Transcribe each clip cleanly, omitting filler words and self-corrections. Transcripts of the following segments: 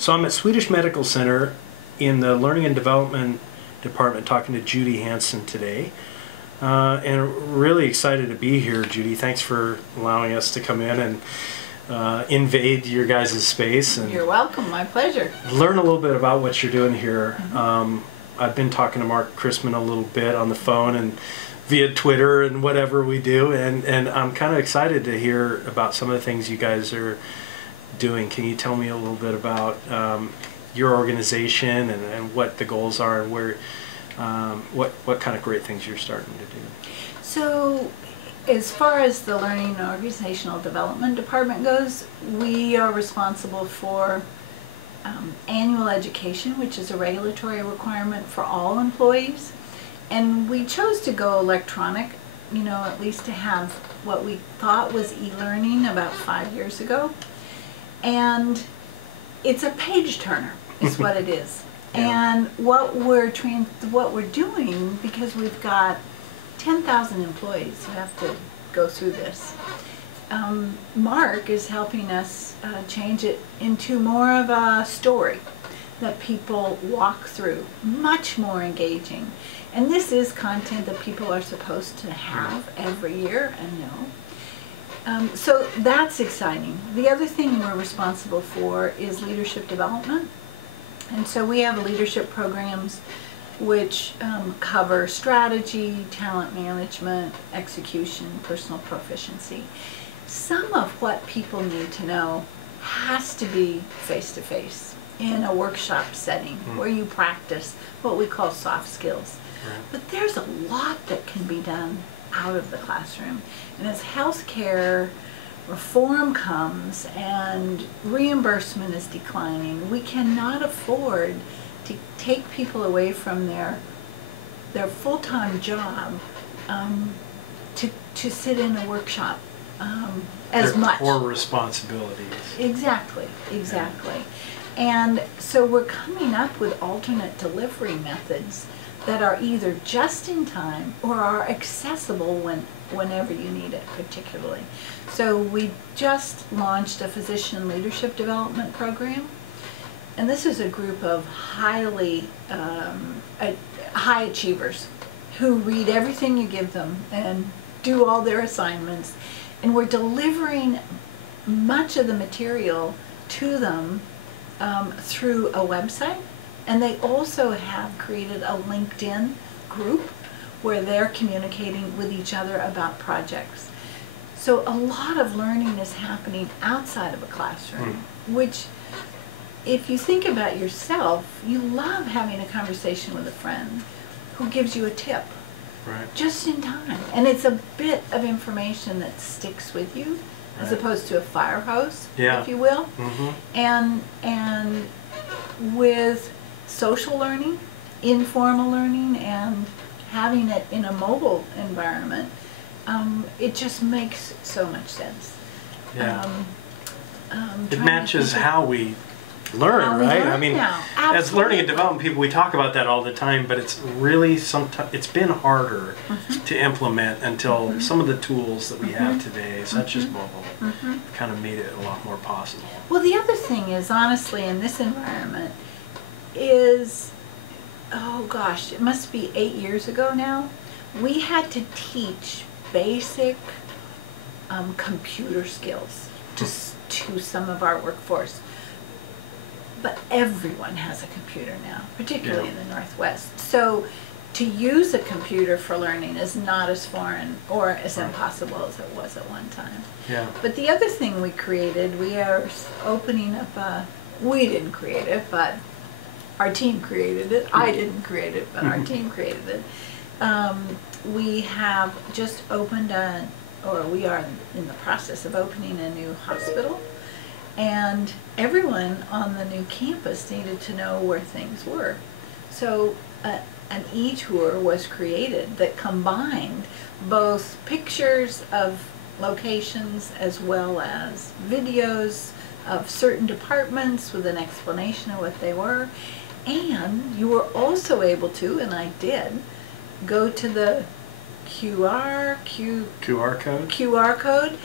So I'm at Swedish Medical Center in the Learning and Development Department talking to Judy Hansen today. And really excited to be here, Judy. Thanks for allowing us to come in and invade your guys' space. And you're welcome, my pleasure. Learn a little bit about what you're doing here. I've been talking to Mark Chrisman a little bit on the phone and via Twitter and whatever we do, and I'm kind of excited to hear about some of the things you guys are doing. Can you tell me a little bit about your organization and what the goals are and where what kind of great things you're starting to do? So as far as the Learning and Organizational Development Department goes, we are responsible for annual education, which is a regulatory requirement for all employees. And we chose to go electronic, you know, at least to have what we thought was e-learning about 5 years ago. And it's a page turner, is what it is. Yeah. And what we're doing, because we've got 10,000 employees who have to go through this, Mark is helping us change it into more of a story that people walk through, much more engaging. And this is content that people are supposed to have every year and know. So that's exciting. The other thing we're responsible for is leadership development. And so we have leadership programs which cover strategy, talent management, execution, personal proficiency. Some of what people need to know has to be face-to-face in a workshop setting where you practice what we call soft skills. Right. But there's a lot that can be done out of the classroom. And as healthcare reform comes and reimbursement is declining, we cannot afford to take people away from their full-time job to sit in a workshop as much. Their core responsibilities. Exactly, exactly. Yeah. And so we're coming up with alternate delivery methods that are either just in time or are accessible whenever you need it, particularly. So we just launched a physician leadership development program, and this is a group of high achievers who read everything you give them and do all their assignments, and we're delivering much of the material to them through a website. And they also have created a LinkedIn group where they're communicating with each other about projects. So a lot of learning is happening outside of a classroom, which, if you think about yourself, you love having a conversation with a friend who gives you a tip just in time. And it's a bit of information that sticks with you as opposed to a fire hose, if you will. And with social learning, informal learning, and having it in a mobile environment, it just makes so much sense. Yeah. It matches how we learn, right? I mean, as learning and development people, we talk about that all the time, but it's really it's been harder to implement until some of the tools that we have today, such as mobile, kind of made it a lot more possible. Well, the other thing is, honestly, in this environment, is, oh gosh, it must be 8 years ago now, we had to teach basic computer skills to some of our workforce. But everyone has a computer now, particularly in the Northwest. So to use a computer for learning is not as foreign or as impossible as it was at one time. Yeah. But the other thing we created, we are opening up we didn't create it, but our team created it. I didn't create it, but our team created it. We have just opened we are in the process of opening a new hospital. And everyone on the new campus needed to know where things were. So an e-tour was created that combined both pictures of locations as well as videos of certain departments with an explanation of what they were. And you were also able to, and I did, go to the QR code,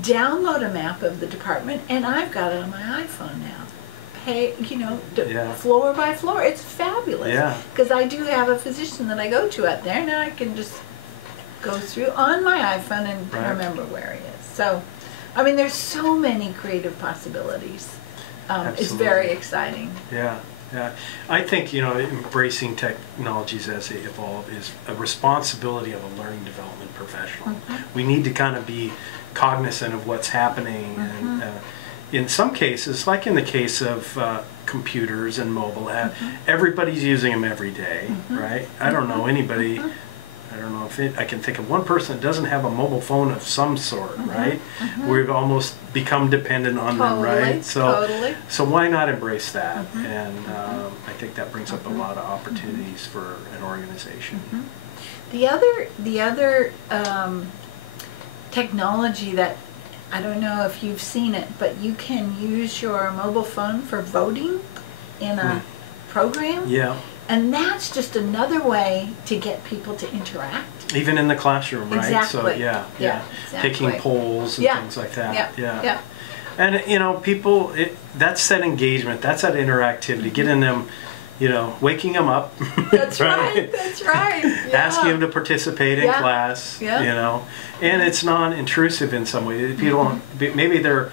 download a map of the department, and I've got it on my iPhone now. floor by floor. It's fabulous. Yeah. Because I do have a physician that I go to out there, and I can just go through on my iPhone and remember where he is. So, I mean, there's so many creative possibilities. It's very exciting. Yeah. Yeah, I think, embracing technologies as they evolve is a responsibility of a learning development professional. We need to kind of be cognizant of what's happening. And in some cases, like in the case of computers and mobile, everybody's using them every day, right? I don't know anybody. I don't know if I can think of one person that doesn't have a mobile phone of some sort, right? We've almost become dependent on them, right? So why not embrace that? And I think that brings up a lot of opportunities for an organization. The other technology that, I don't know if you've seen it, but you can use your mobile phone for voting in a program. Yeah. And that's just another way to get people to interact. Even in the classroom, right? Exactly. So Exactly. Taking polls and things like that. Yeah. And people, that's that engagement, that's that interactivity, getting them, waking them up. That's right. That's right. Asking them to participate in class, and it's non-intrusive in some way. People maybe they're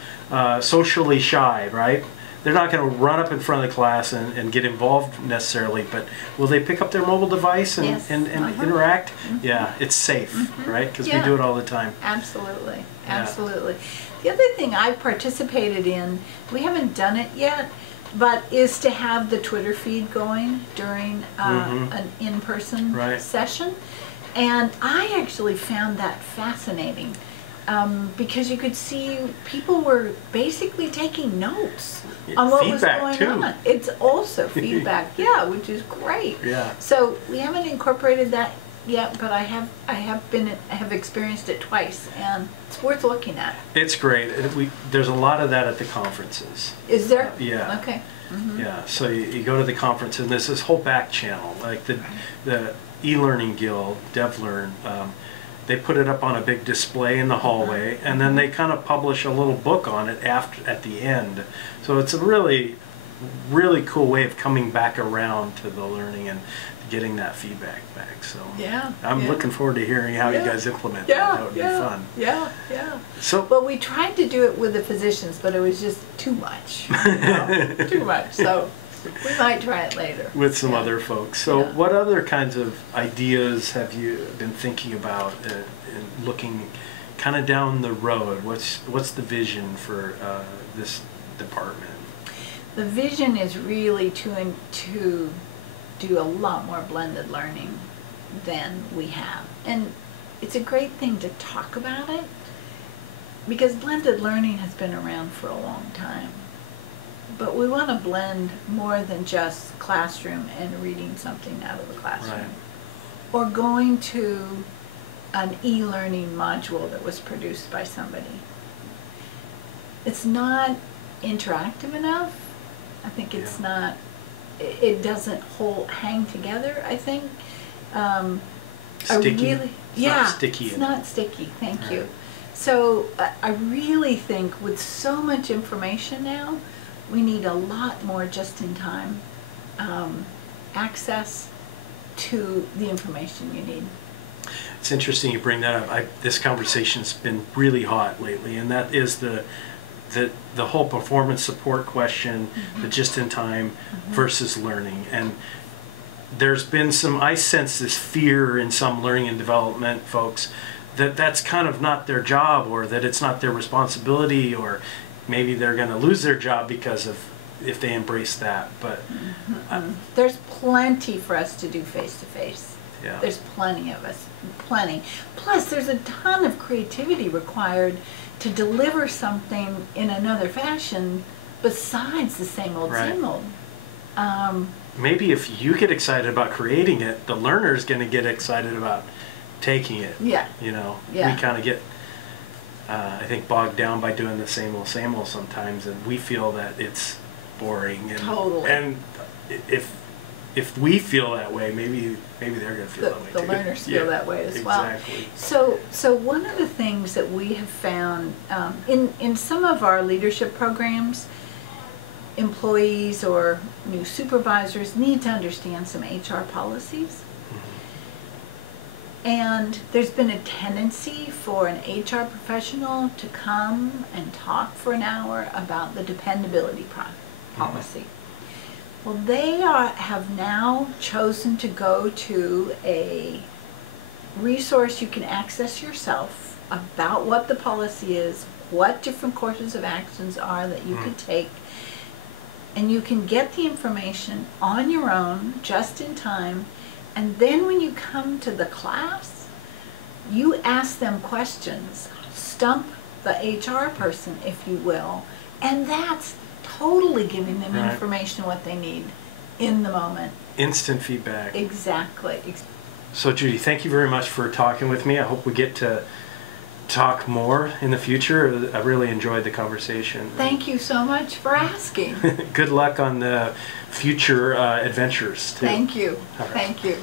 socially shy, right? They're not going to run up in front of the class and get involved necessarily, but will they pick up their mobile device and interact? Yeah, it's safe, right? Because we do it all the time. Absolutely, absolutely. The other thing I've participated in, we haven't done it yet, but is to have the Twitter feed going during an in-person session. And I actually found that fascinating. Because you could see people were basically taking notes on what was going on. It's also feedback, which is great. Yeah. So we haven't incorporated that yet, but I have experienced it twice, and it's worth looking at. It's great. There's a lot of that at the conferences. Is there? Yeah. Okay. Yeah. So you go to the conference, and there's this whole back channel, like the e-learning guild, DevLearn. They put it up on a big display in the hallway, and then they kind of publish a little book on it at the end. So it's a really, really cool way of coming back around to the learning and getting that feedback back. So I'm looking forward to hearing how you guys implement that. That would be fun. Yeah. So, well, we tried to do it with the physicians, but it was just too much. Too much. So we might try it later. With some other folks. So what other kinds of ideas have you been thinking about and looking kind of down the road? What's the vision for this department? The vision is really to do a lot more blended learning than we have. And it's a great thing to talk about it, because blended learning has been around for a long time. But we want to blend more than just classroom and reading something out of the classroom. Or going to an e-learning module that was produced by somebody. It's not interactive enough. I think it's not, it doesn't hang together, I think. Sticky? Not sticky. It's not sticky, thank you. So I really think with so much information now, we need a lot more just-in-time access to the information you need. It's interesting you bring that up. This conversation's been really hot lately, and that is the whole performance support question, the just-in-time versus learning. And there's been I sense this fear in some learning and development folks that that's kind of not their job, or that it's not their responsibility, or maybe they're going to lose their job because of if they embrace that. But there's plenty for us to do face-to-face. Yeah. There's plenty of us, plenty. Plus, there's a ton of creativity required to deliver something in another fashion besides the same old, same old. Maybe if you get excited about creating it, the learner's going to get excited about taking it. Yeah. We kind of get, I think, bogged down by doing the same old sometimes, and we feel that it's boring. And, totally. And if we feel that way, maybe they're going to feel that way too. The learners feel that way as well. Exactly. So one of the things that we have found in some of our leadership programs employees or new supervisors need to understand some HR policies. And there's been a tendency for an HR professional to come and talk for an hour about the dependability policy. Well, they have now chosen to go to a resource you can access yourself about what the policy is, what different courses of actions are that you could take, and you can get the information on your own just in time. And then when you come to the class, you ask them questions, stump the HR person, if you will, and that's totally giving them information what they need in the moment. Instant feedback. Exactly. So Judy, thank you very much for talking with me. I hope we get to talk more in the future. I really enjoyed the conversation. Thank you so much for asking. Good luck on the future adventures too. Thank you. All right. Thank you.